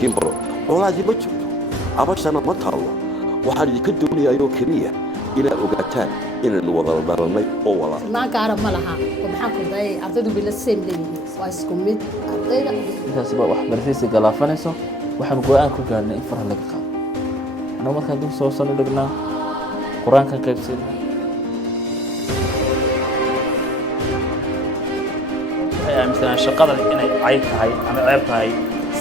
miskiin baro colaadii ma jirto cabashana ma taallo waxaan idinka doonayaa oo keliya inaad ogaataan inaynu wada dhalannay oo walaal maanka arab ma laha waxaan ku daayay ardaydu bila same leeyihiin waa isku mid ardayda intaas baa wax barashadiisa galaafanayso waxaan go'aan ku gaarnay in faraha laga qaado annagu markaan dib soo sano dhignaa qur-aanka qaybsana waxay aaminsanaan shaqadan inay cayb tahay ama ceeb tahay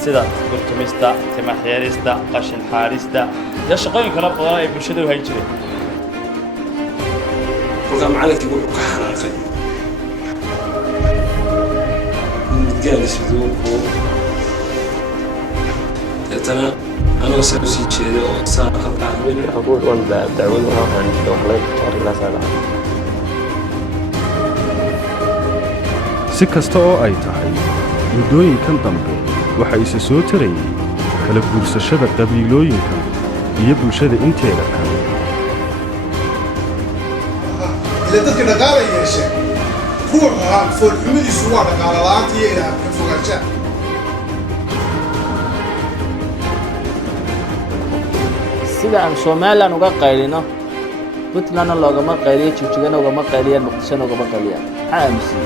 sida gurtumista timaxyeerista qashin xaarista iyo shaqooyin kala badan ay bulshada u hayn jireen kolkaa macalinkii wuxuu ka xanaaqay midgaalisduuku deetana anoo saa usii jeeday oo saa أقول وأنا دعونا عن دخلت طريق سنة. si kasta oo ay tahay muddooyinkan dambe waxa isa soo tarayay kala guursashada qabiilooyinka iyo bulshada inteeda kale إذا تذكر دقالة يا شيخ روحها فوق حمدي سوا دقالة لا أنت إلى فوق الشام sida aan Soomaaliland uga qaylino Puntland loogama qayliyo Jigjigan loogama qayliyo Muqdisho loogama qayliyo aaminsan